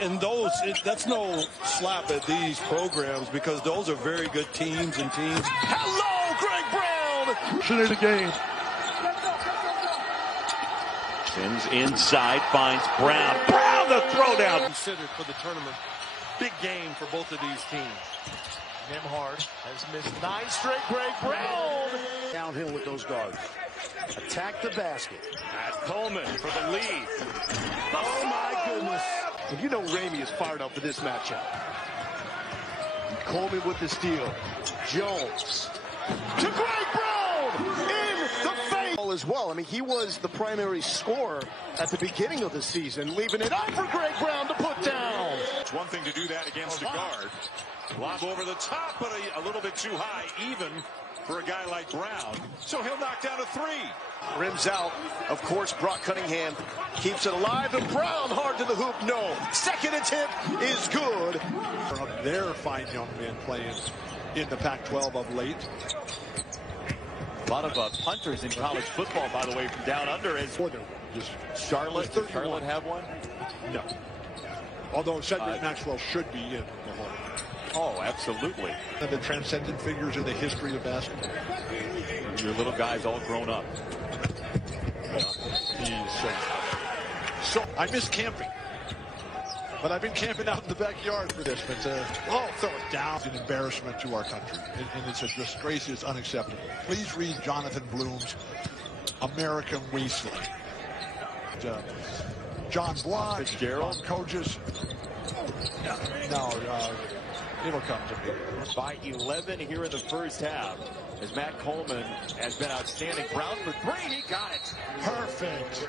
And those, that's no slap at these programs because those are very good teams and teams. Hello, Greg Brown! Finish the game. Sims inside, finds Brown. Brown, the throwdown. Considered for the tournament. Big game for both of these teams. Nembhard has missed 9 straight. Greg Brown. Downhill with those guards. Attack the basket. Coleman for the lead. Oh my goodness. And you know Ramey is fired up for this matchup. Coleman with the steal. Jones to Greg Brown in the face as well. I mean, he was the primary scorer at the beginning of the season, leaving it up for Greg Brown to put down. It's one thing to do that against a guard. Lob over the top, but a little bit too high, even for a guy like Brown. So he'll knock down a 3. Rims out. Of course, Brock Cunningham keeps it alive, and Brown hard to the hoop. No. Second attempt is good. Of their fine young men playing in the Pac-12 of late. A lot of punters in college football, by the way, from down under. Is Charlotte? Does Charlotte have one? No. Although Cedric Maxwell should be in the Hall. Oh, absolutely. The transcendent figures in the history of basketball. Your little guy's all grown up. So I miss camping. But I've been camping out in the backyard for this. But throw it down. It's an embarrassment to our country. And it's a disgrace. It's unacceptable. Please read Jonathan Bloom's American Wasteland. John Block, Fitzgerald, coaches. No, it'll come to me. By 11 here in the first half, as Matt Coleman has been outstanding. Brown for 3, he got it. Perfect.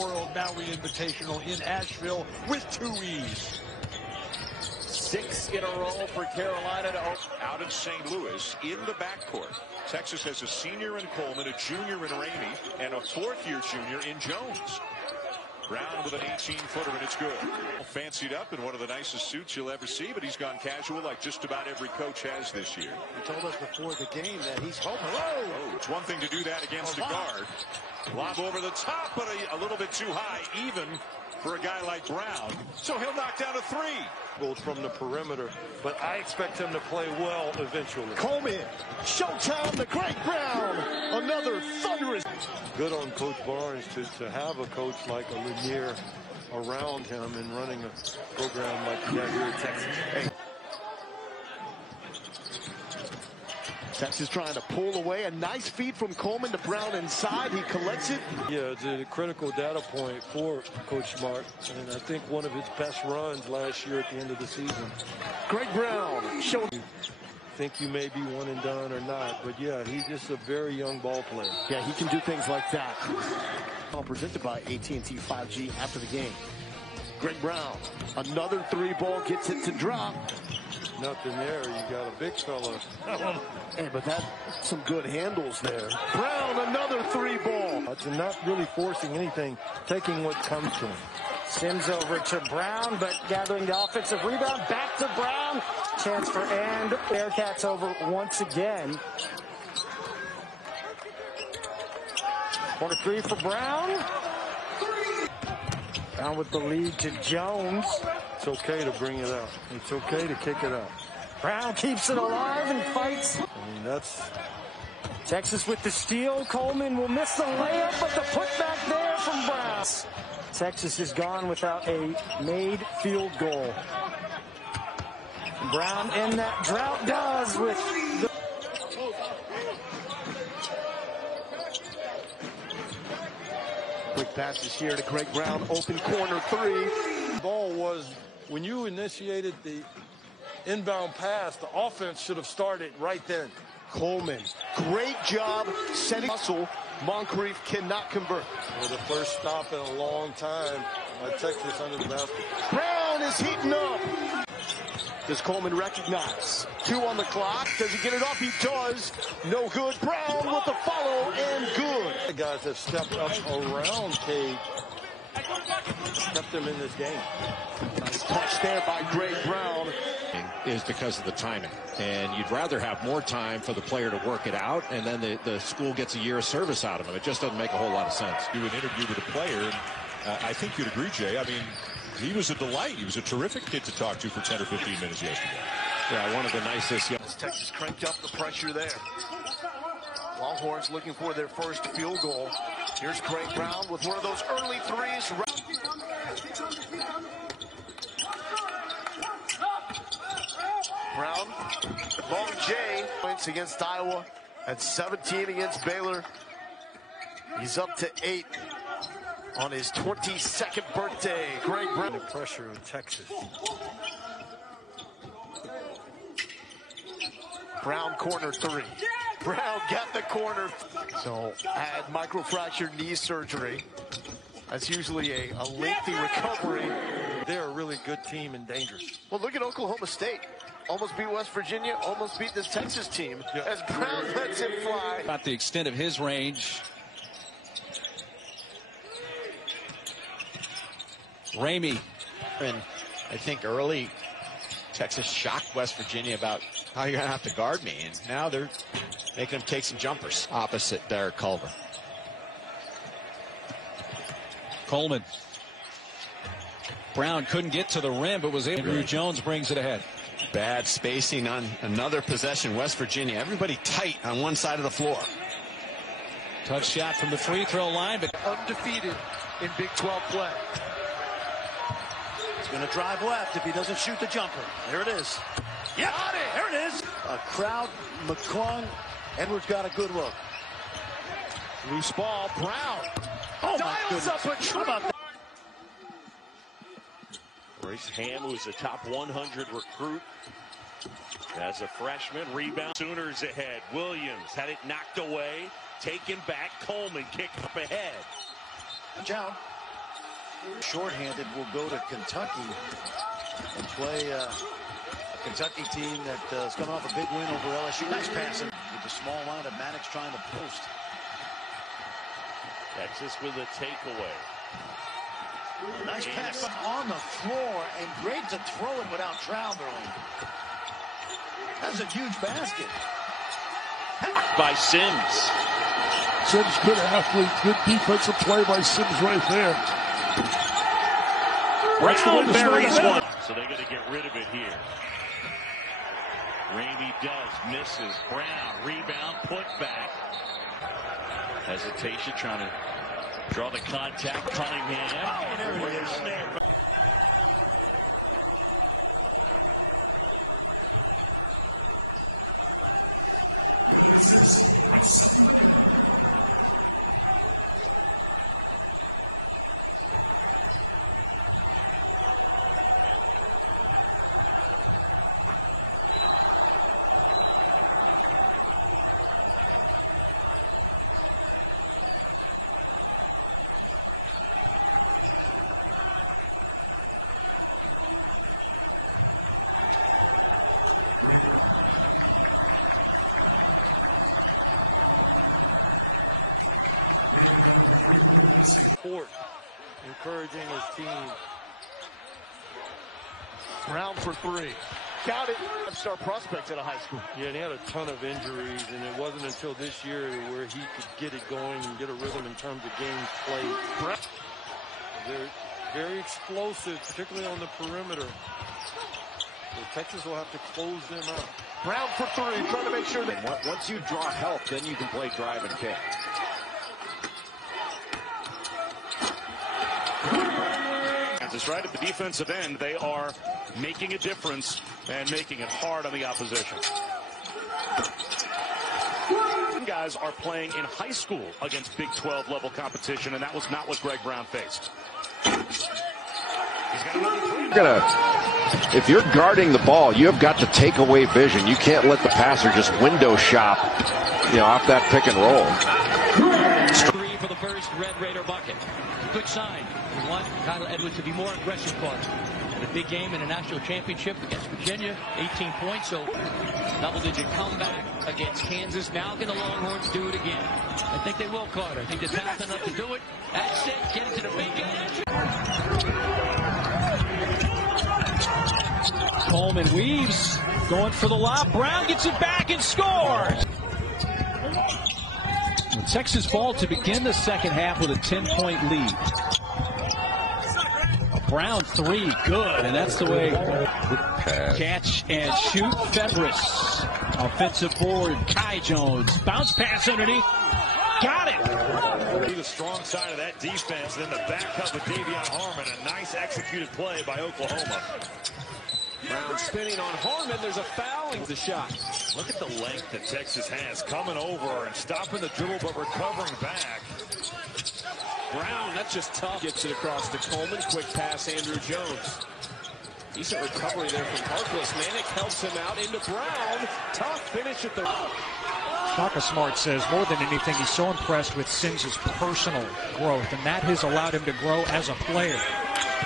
World Maui Invitational in Asheville with 2 E's. 6 in a row for Carolina to open. Out of St. Louis in the backcourt. Texas has a senior in Coleman, a junior in Ramey, and a 4th-year junior in Jones. Brown with an 18-footer, and it's good. Fancied up in one of the nicest suits you'll ever see, but he's gone casual like just about every coach has this year. He told us before the game that he's home. Oh, it's one thing to do that against a guard. Lob over the top, but a little bit too high, even for a guy like Brown. So he'll knock down a 3. From the perimeter, but I expect him to play well eventually. Coleman, showtime to Greg Brown. Another thunderous. Good on Coach Barnes to have a coach like a Lanier around him and running a program like that here in Texas. Texas trying to pull away. A nice feed from Coleman to Brown inside. He collects it. Yeah, it's a critical data point for Coach Smart. And I think one of his best runs last year at the end of the season. Greg Brown showing. Think you may be one and done or not, but yeah, he's just a very young ball player. Yeah, he can do things like that. All presented by AT&T 5G after the game. Greg Brown, another 3 ball, gets it to drop. Nothing there. You got a big fella. Hey, but that's some good handles there. Brown, another 3 ball. That's not really forcing anything, taking what comes to him. Sims over to Brown, but gathering the offensive rebound. Back to Brown. Chance for and Bearcats over once again. 23 for Brown. Down with the lead to Jones. It's okay to bring it up. It's okay to kick it up. Brown keeps it alive and fights. I mean, that's Texas with the steal. Coleman will miss the layup, but the putback there from Brown. Texas is gone without a made field goal. Brown in that drought does with the quick passes here to Greg Brown. Open corner 3. The ball was, when you initiated the inbound pass, the offense should have started right then. Coleman, great job setting muscle. Moncrief cannot convert. The first stop in a long time. Texas under the basket. Brown is heating up. Does Coleman recognize? 2 on the clock. Does he get it off? He does. No good. Brown with the follow and good. The guys have stepped up around Cade. Kept them in this game. Touch there by Greg Brown. Is because of the timing, and you'd rather have more time for the player to work it out, and then the school gets a year of service out of him. It just doesn't make a whole lot of sense. Do an interview with a player, and I think you'd agree, Jay. I mean, He was a delight. He was a terrific kid to talk to for 10 or 15 minutes yesterday. Yeah, one of the nicest. Texas cranked up the pressure there. Longhorns looking for their first field goal. Here's Greg Brown with one of those early threes. Brown, long J, points against Iowa at 17 against Baylor. He's up to 8 on his 22nd birthday. Greg Brown. The pressure in Texas. Brown corner 3. Brown got the corner. So had microfractured knee surgery. That's usually a lengthy recovery. They're a really good team and dangerous. Well, look at Oklahoma State. Almost beat West Virginia, almost beat this Texas team. Yeah. As Brown lets it fly. About the extent of his range. Ramey. And I think early Texas shocked West Virginia about how you're going to have to guard me. And now they're making them take some jumpers opposite Derek Culver. Coleman. Brown couldn't get to the rim, but was able. Andrew Jones brings it ahead. Bad spacing on another possession. West Virginia, everybody tight on one side of the floor. Touch shot from the free throw line, but Undefeated in Big 12 play. He's going to drive left if he doesn't shoot the jumper. There it is. Yeah, there it is. A crowd, McClung. Edwards got a good look. Loose ball, Brown. Oh, dials up a trip. Bryce Ham, who's a top 100 recruit as a freshman. Rebound. Sooners ahead. Williams had it knocked away. Taken back. Coleman kick up ahead. Watch out. Shorthanded will go to Kentucky and play a Kentucky team that is coming off a big win over LSU. Nice passing with the small line of Maddox trying to post. Texas with a takeaway. Nice pass on the floor and great to throw it without traveling. That's a huge basket. By Sims. Sims, good athlete, good defensive play by Sims right there. Brown buries one. So they're going to get rid of it here. Ramey does, misses. Brown, rebound, put back. Hesitation trying to draw the contact. Cunningham. Encouraging his team. Brown for 3. Got it. Star prospect at a high school. Yeah, and he had a ton of injuries, and it wasn't until this year where he could get it going and get a rhythm in terms of games played. They're very explosive, particularly on the perimeter. So Texas will have to close them up. Brown for 3, trying to make sure that Once you draw help, then you can play drive and kick. It's right at the defensive end. They are making a difference and making it hard on the opposition. Guys are playing in high school against Big 12 level competition, and that was not what Greg Brown faced. If you're guarding the ball, you have got to take away vision. You can't let the passer just window shop, off that pick and roll. 3 for the first Red Raider bucket. Good sign. We want Tyler Edwards to be more aggressive. Had a big game in a national championship against Virginia, 18 points. So double-digit comeback against Kansas. Now can the Longhorns do it again? I think they will, Carter. I think they're talented enough to do it. That's it. Get into the big game. Coleman weaves, going for the lob. Brown gets it back and scores. And Texas ball to begin the second half with a 10-point lead. Brown, three, good. And that's the way. Catch and shoot. Febres. Offensive board. Kai Jones. Bounce pass underneath. Got it. To the strong side of that defense. Then the backup with Davion Harmon. A nice executed play by Oklahoma. Brown spinning on Harmon. There's a foul. The shot. Look at the length that Texas has coming over and stopping the dribble but recovering back. Brown, that's just tough. Gets it across to Coleman. Quick pass, Andrew Jones. Decent recovery there from Harkless. Manek helps him out into Brown. Tough finish at the... Shaka Smart says more than anything, he's so impressed with Simms' personal growth, and that has allowed him to grow as a player.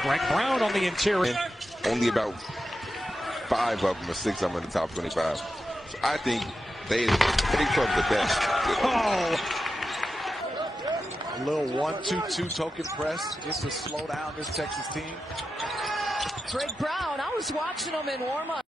Greg Brown on the interior. Only about 5 of them or 6 of them in the top 25. So I think they from the best. Oh! A little 1-2-2 token press. Just to slow down this Texas team. Greg Brown, I was watching him in warm-up.